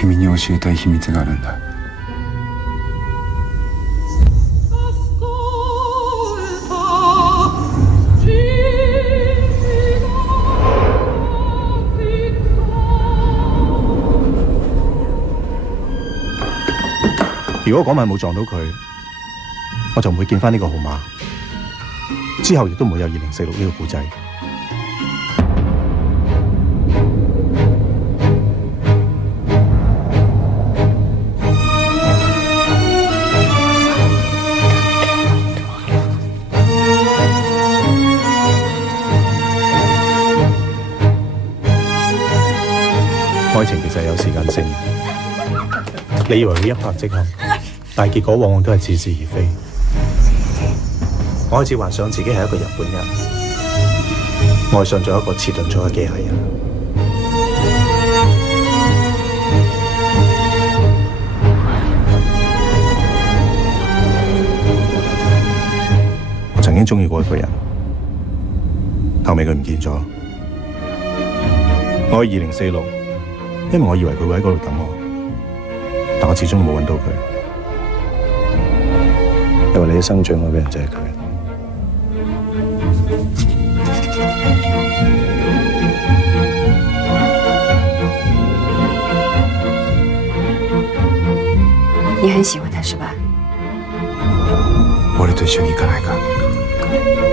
君に教えたい秘密があるんだ。如果嗰晚冇撞到佢，我就唔會見翻呢個號碼，之後亦都唔會有2046呢個故仔。愛情其實有時間性，你以為會一拍即合，但係結果往往都係似是而非。我開始幻想自己係一個日本人，愛上咗一個遲鈍咗嘅機械人。我曾經鍾意過一個人，後尾佢唔見咗。我去2046，因為我以為佢會喺嗰度等我，但我始終冇揾到佢。因為你一生最愛嘅人就係佢。你很喜歡他是吧？俺と一緒に行かないか？